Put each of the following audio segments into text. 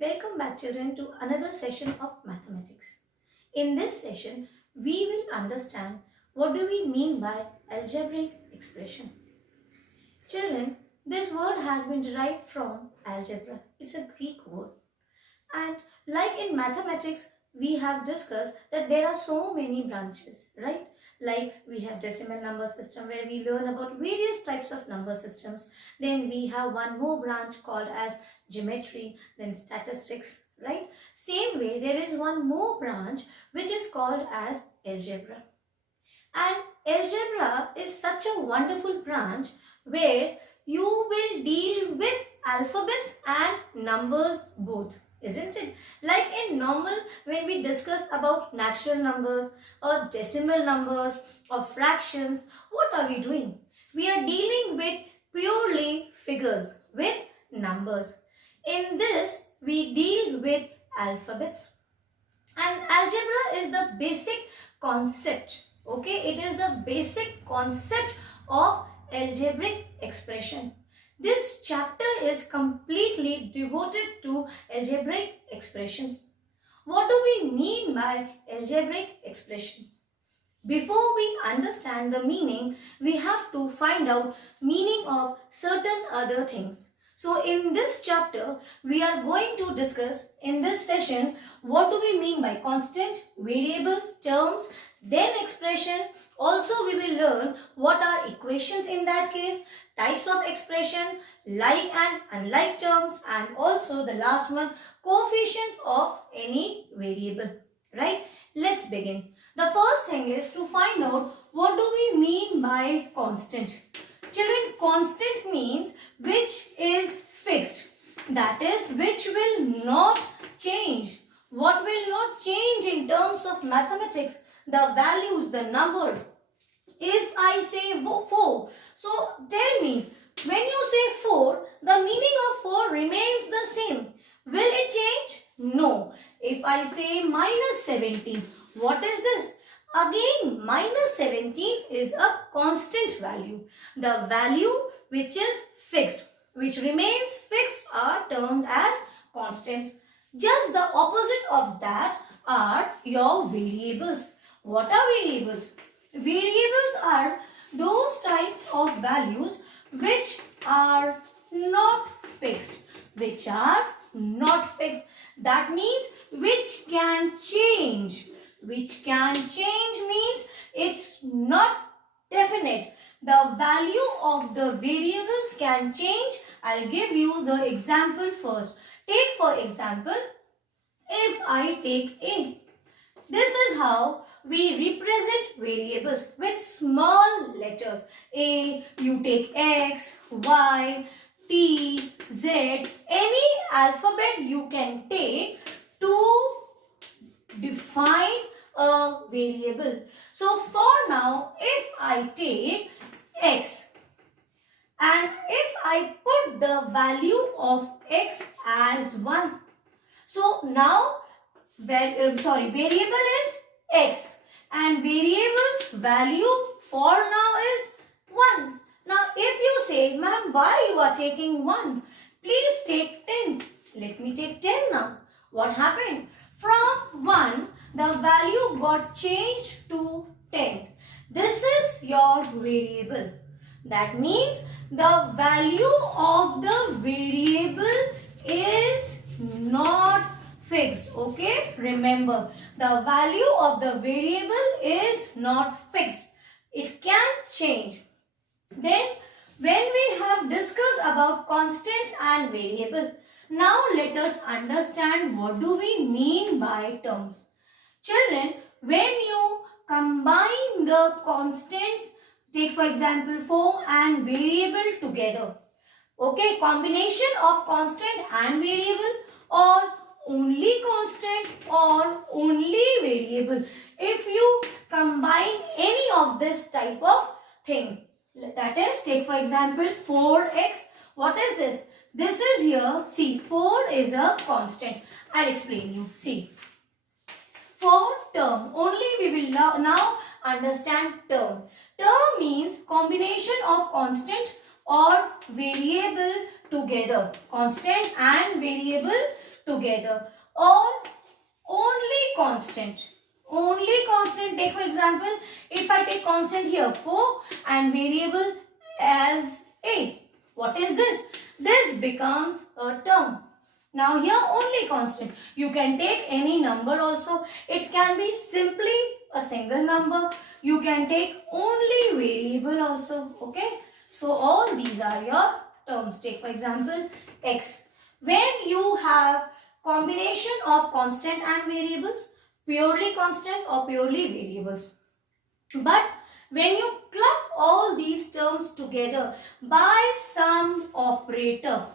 Welcome back children to another session of mathematics. In this session, we will understand what do we mean by algebraic expression. Children, this word has been derived from algebra. It's a Greek word. And like in mathematics, we have discussed that there are so many branches, right? Like we have decimal number system where we learn about various types of number systems. Then we have one more branch called as geometry, then statistics, right? Same way, there is one more branch which is called as algebra. And algebra is such a wonderful branch where you will deal with alphabets and numbers both, isn't it? Like in normal, when we discuss about natural numbers or decimal numbers or fractions, what are we doing? We are dealing with purely figures, with numbers. In this, we deal with alphabets. And algebra is the basic concept. Okay, it is the basic concept of algebraic expression. This chapter is completely devoted to algebraic expressions. What do we mean by algebraic expression? Before we understand the meaning, we have to find out meaning of certain other things. So in this chapter, we are going to discuss in this session what do we mean by constant, variable, terms, then expression. Also we will learn what are equations in that case, types of expression, like and unlike terms, and also the last one, coefficient of any variable. Right? Let's begin. The first thing is to find out what do we mean by constant. Children, constant means which is fixed. That is, which will not change. What will not change in terms of mathematics? The values, the numbers. If I say 4, so tell me, when you say 4, the meaning of 4 remains the same. Will it change? No. If I say minus 17, what is this? Again, minus 17 is a constant value. The value which is fixed, which remains fixed, are termed as constants. Just the opposite of that are your variables. What are variables? Variables are those type of values which are not fixed. Which are not fixed. That means which can change. Which can change means it's not definite. The value of the variables can change. I'll give you the example first. Take for example, if I take A. This is how we represent variables with small letters. A, you take X, Y, T, Z, any alphabet you can take to define a variable. So for now, if I take X and if I put the value of X as 1. So now, variable is X and variable's value for now is 1. Now if you say, ma'am, why you are taking 1? Please take 10. Let me take 10 now. What happened? From 1, the value got changed to 10. This is your variable. That means the value of the variable is not fixed. Okay? Remember, the value of the variable is not fixed. It can change. Then, when we have discussed about constants and variable, now let us understand what do we mean by terms. Children, when you combine the constants, take for example 4 and variable together. Okay, combination of constant and variable, or only constant or only variable. If you combine any of this type of thing, that is, take for example 4x. What is this? This is here, see, 4 is a constant. I'll explain you. See, for term, only we will now understand term. Term means combination of constant or variable together. Constant and variable together, or only constant. Only constant. Take for example, if I take constant here 4 and variable as a, what is this? This becomes a term. Now here only constant. You can take any number also. It can be simply a single number. You can take only variable also. Okay. So all these are your terms. Take for example x. When you have combination of constant and variables, purely constant or purely variables. But when you club all these terms together by some operator,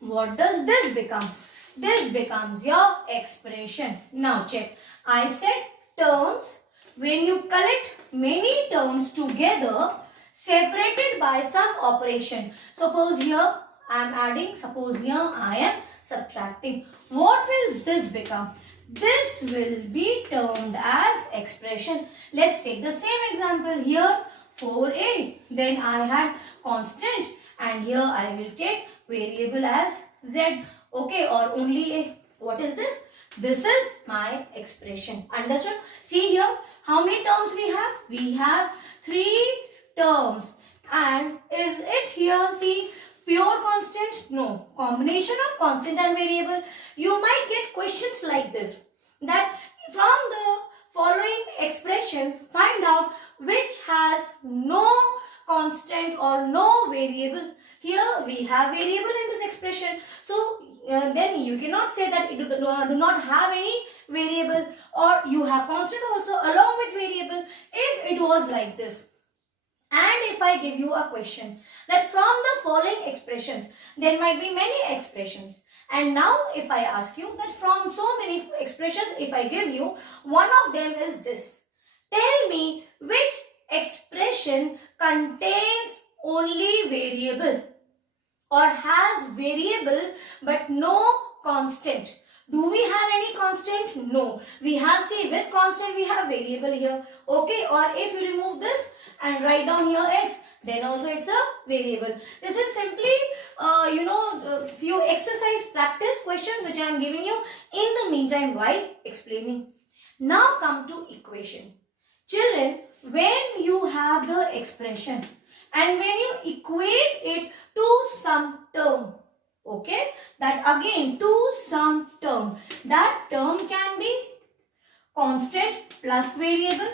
what does this become? This becomes your expression. Now check. I said terms. When you collect many terms together separated by some operation. Suppose here I am adding. Suppose here I am subtracting. What will this become? This will be termed as expression. Let's take the same example here. 4a. Then I had constant and here I will take variable as z. Okay, or only a. What is this? This is my expression. Understood? See here, how many terms we have? We have 3 terms. And is it here, see, pure constant? No. Combination of constant and variable. You might get questions like this. That from the following expressions, find out which has no constant or no variable. Here we have variable in this expression. So then you cannot say that it do not have any variable, or you have constant also along with variable if it was like this. And if I give you a question that from the following expressions, there might be many expressions. And now if I ask you that from so many expressions, if I give you, one of them is this. Tell me which expression contains only variable or has variable but no constant. Do we have any constant? No. We have, see, with constant we have variable here. Okay, or if you remove this and write down here x, then also it's a variable. This is simply few exercise practice questions which I am giving you in the meantime while explaining. Now come to equation. Children, when you have the expression and when you equate it to some term, okay, that again to some term, that term can be constant plus variable,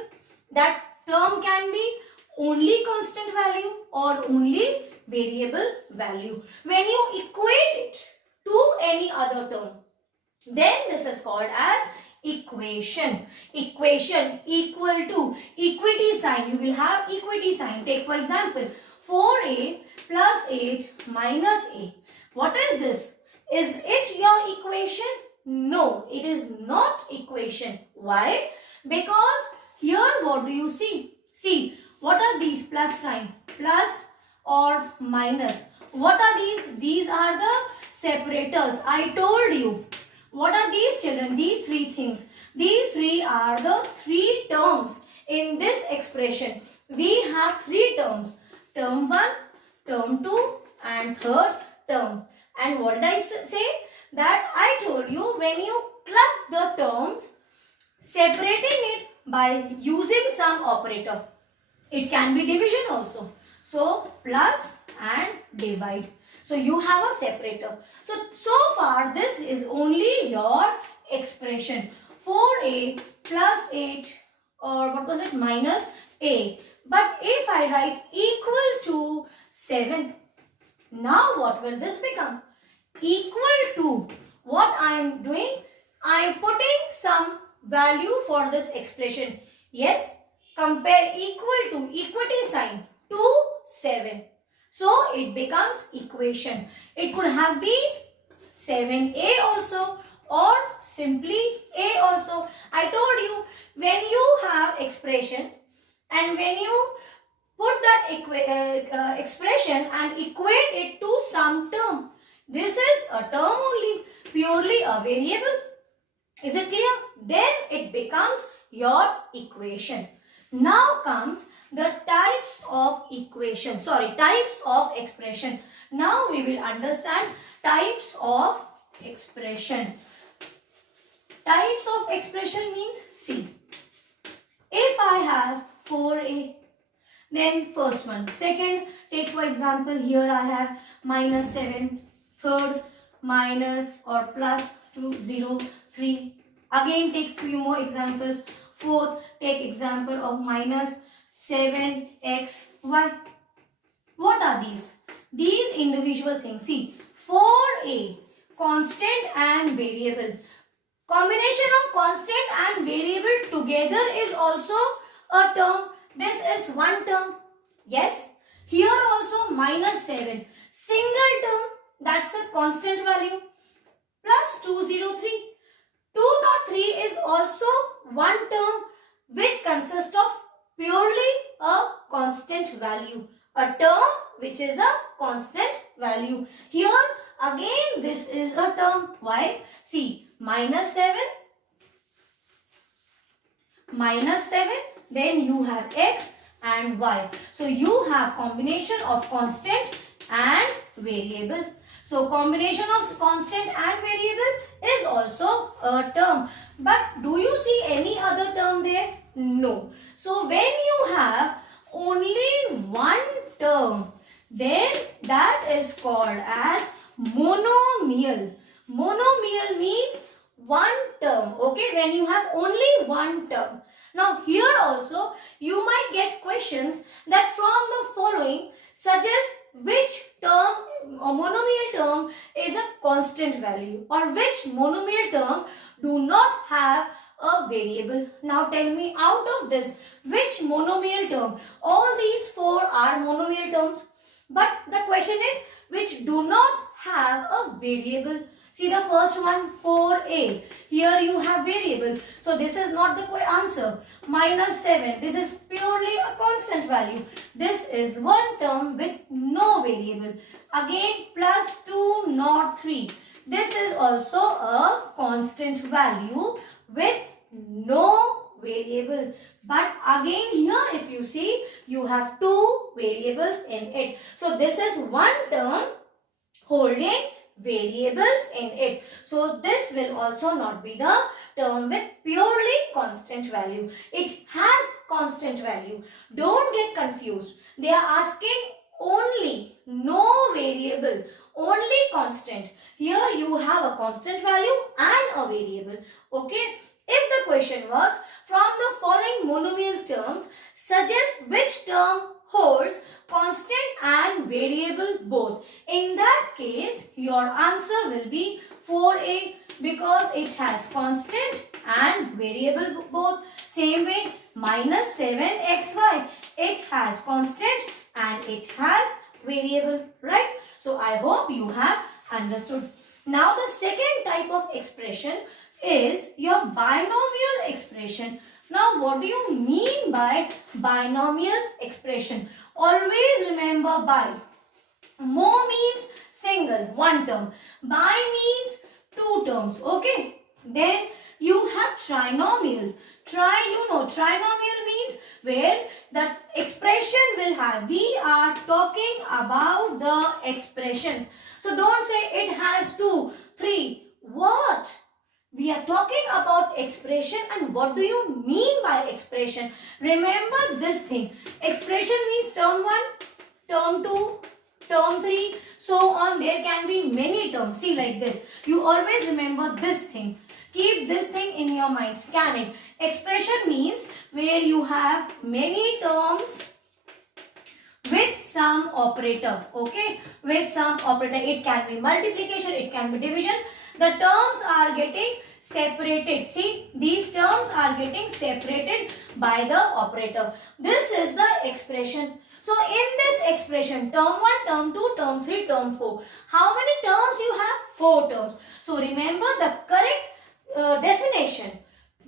that term can be only constant value or only variable value. When you equate it to any other term, then this is called as equation. Equation equal to equity sign. You will have equity sign. Take for example 4a plus 8 minus a. What is this? Is it your equation? No, it is not equation. Why? Because here what do you see? See, what are these plus sign? Plus or minus. What are these? These are the separators. I told you. What are these, children? These 3 things. These 3 are the 3 terms in this expression. We have 3 terms. Term 1, term 2 and third term. And what did I say? That I told you when you club the terms, separating it by using some operator. It can be division also. So plus and divide. So you have a separator. So far this is only your expression. 4a plus 8 or what was it, minus a. But if I write equal to 7, now what will this become? Equal to, what I am doing? I am putting some value for this expression. Yes, compare equal to, equity sign to 7. So it becomes equation. It could have been 7a also or simply a also. I told you when you have expression and when you put that expression and equate it to some term, this is a term only, purely a variable. Is it clear? Then it becomes your equation. Now comes the types of types of expression. Now we will understand types of expression. Types of expression means see. If I have 4a, then first one. Second, take for example, here I have minus 7. Third, minus or plus 2, 0, 3. Again, take few more examples. Fourth, take example of minus 7xy. What are these? These individual things. See, 4a, constant and variable. Combination of constant and variable together is also a term. This is one term. Yes. Here also minus 7. Single term. That's a constant value. Plus 203. 203 is also one term which consists of purely a constant value. A term which is a constant value. Here again this is a term. Why? See, minus 7, then you have x and y. So you have combination of constant and variable. So combination of constant and variable is also a term. But do you see any other term there? No. So when you have only one term, then that is called as monomial. Monomial means one term. Okay, when you have only one term. Now here also you might get questions that from the following suggest which term or monomial term is a constant value or which monomial term do not have a variable. Now tell me, out of this, which monomial term? All these four are monomial terms, but the question is which do not have a variable. See the first one, 4a. Here you have variable. So this is not the answer. Minus 7. This is purely a constant value. This is one term with no variable. Again, plus 203. This is also a constant value with no variable. But again here if you see, you have two variables in it. So this is one term holding variables in it. So this will also not be the term with purely constant value. It has constant value. Don't get confused. They are asking only, no variable, only constant. Here you have a constant value and a variable. Okay. If the question was from the following monomial terms, suggest which term holds constant and variable both. In that case, your answer will be 4a because it has constant and variable both. Same way, minus 7xy. It has constant and it has variable, right? So, I hope you have understood. Now, the second type of expression is your binomial expression. Now, what do you mean by binomial expression? Always remember bi. Mo means single, one term. Bi means two terms. Okay. Then you have trinomial. Trinomial means where the expression will have. We are talking about the expressions. So don't say it has 2, 3. What? We are talking about expression, and what do you mean by expression? Remember this thing. Expression means term 1, term 2, term 3, so on. There can be many terms. See like this. You always remember this thing. Keep this thing in your mind. Scan it. Expression means where you have many terms with some operator. Okay, with some operator. It can be multiplication, it can be division. The terms are getting separated. See, these terms are getting separated by the operator. This is the expression. So in this expression, term 1, term 2, term 3, term 4. How many terms you have? 4 terms. So remember the correct definition.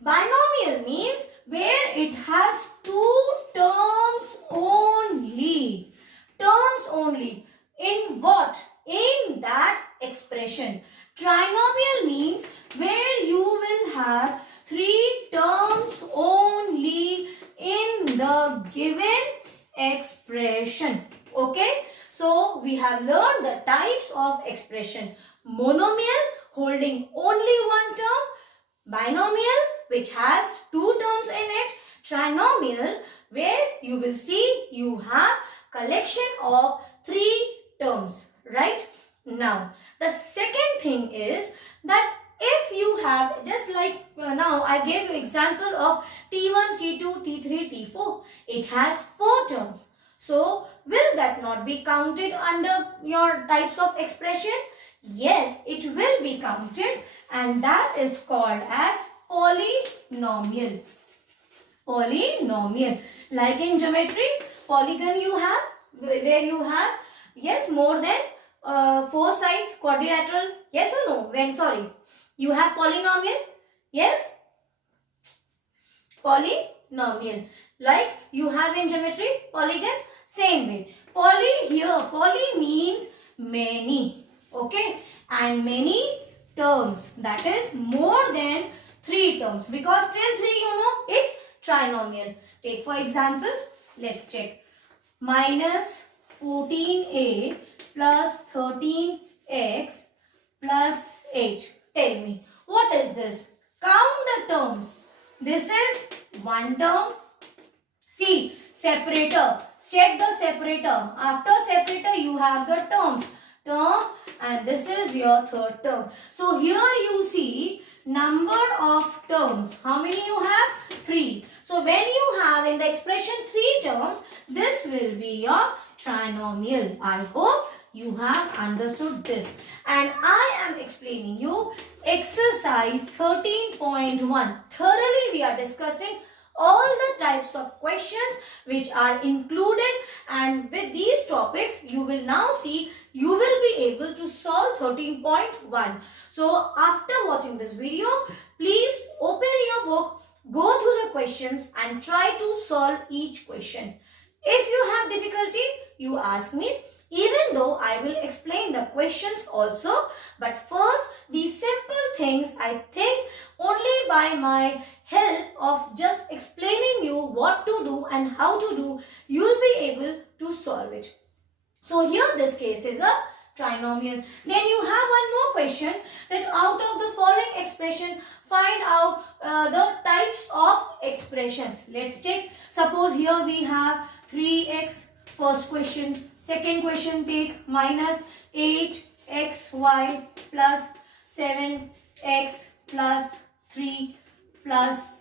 Binomial means where it has 2 terms only. Terms only. In what? In that expression. Trinomial means where you will have 3 terms only in the given expression. Okay. So we have learned the types of expression. Monomial holding only one term, binomial which has two terms in it, trinomial where you will see you have collection of three terms, right? Now, the second thing is that if you have, just like now I gave you example of T1, T2, T3, T4, it has four terms. So, will that not be counted under your types of expression? Yes, it will be counted, and that is called as polynomial. Polynomial. Like in geometry, polygon you have, where you have, yes, more than four sides, quadrilateral, yes or no? When, sorry, you have polynomial, yes? Polynomial. Like you have in geometry, polygon, same way. Poly here, poly means many, okay? And many terms, that is more than three terms, because till three you know it's trinomial. Take for example, let's check. Minus 14a plus 13x plus 8. Tell me, what is this? Count the terms. This is one term. See, separator. Check the separator. After separator, you have the terms. Term, and this is your third term. So here you see number of terms. How many you have? 3. So when you have in the expression 3 terms, this will be your trinomial. I hope you have understood this. And I am explaining you exercise 13.1. Thoroughly we are discussing all the types of questions which are included, and with these topics you will now see you will be able to solve 13.1. So after watching this video, please open your book, go through the questions and try to solve each question. If you have difficulty, you ask me, even though I will explain the questions also. But first, these simple things I think only by my help of just explaining you what to do and how to do, you will be able to solve it. So here this case is a trinomial. Then you have one more question, that out of the following expression, find out the types of expressions. Let's check. Suppose here we have 3x, first question. Second question, take minus 8xy plus 7x plus 3 plus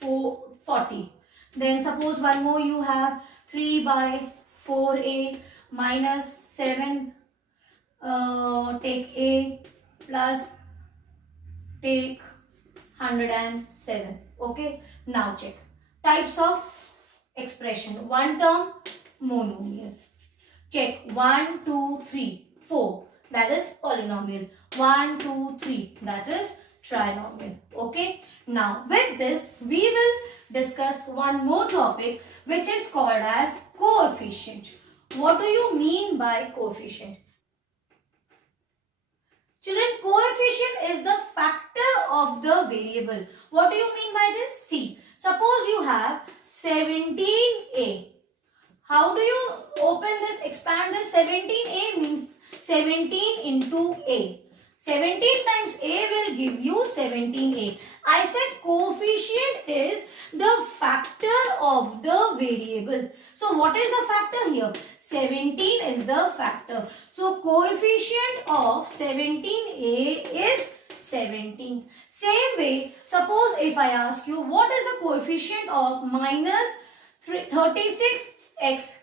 40. Then suppose one more you have 3 by 4a minus 7, take a plus take 107. Okay, now check types of expression. One term, monomial. Check 1, 2, 3, 4. That is polynomial. 1, 2, 3. That is trinomial. Okay. Now with this we will discuss one more topic which is called as coefficient. What do you mean by coefficient? Children, coefficient is the factor of the variable. What do you mean by this? See, suppose you have 17a. How do you open this, expand this? 17a means 17 into a. 17 times a will give you 17a. I said coefficient is the factor of the variable. So what is the factor here? 17 is the factor. So coefficient of 17a is 17. Same way, suppose if I ask you what is the coefficient of minus 36x.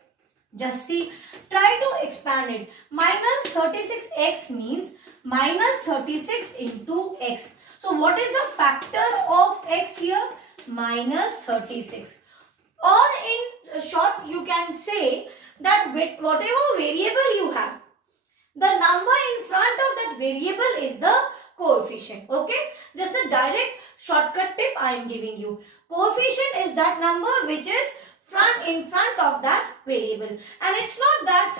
Just see, try to expand it. Minus 36x means minus 36 into x. So what is the factor of x here? Minus 36. Or in short, you can say that with whatever variable you have, the number in front of that variable is the coefficient. Okay, just a direct shortcut tip I am giving you. Coefficient is that number which is in front of that variable. And it's not that,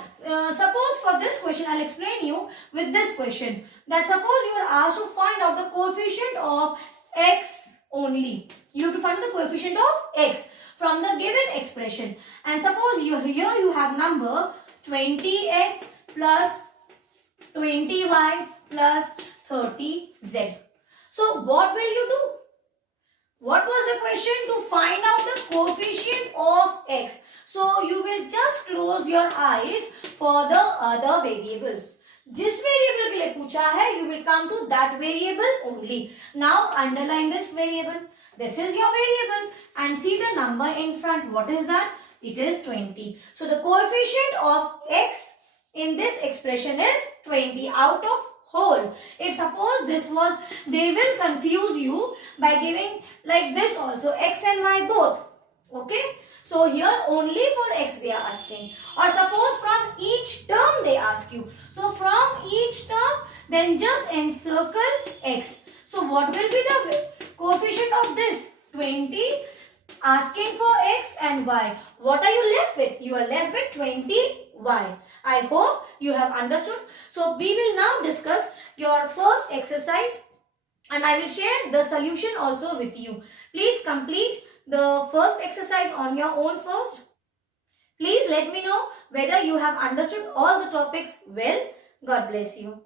suppose for this question, I'll explain you with this question, that suppose you are asked to find out the coefficient of x only. You have to find the coefficient of x from the given expression. And suppose here you have number 20x plus 20y plus 30z. So what will you do? What was the question? To find out the coefficient of x. So you will just close your eyes for the other variables. जिस variable के लिए पूछा है, you will come to that variable only. Now underline this variable. This is your variable and see the number in front. What is that? It is 20. So the coefficient of x in this expression is 20 out of whole. If suppose this was, they will confuse you by giving like this also, x and y both. Okay. So here only for x they are asking, or suppose from each term they ask you. So from each term then just encircle x. So what will be the coefficient of this? 20, asking for x and y. What are you left with? You are left with 20y. I hope you have understood. So we will now discuss your first exercise and I will share the solution also with you. Please complete the first exercise on your own first. Please let me know whether you have understood all the topics well. God bless you.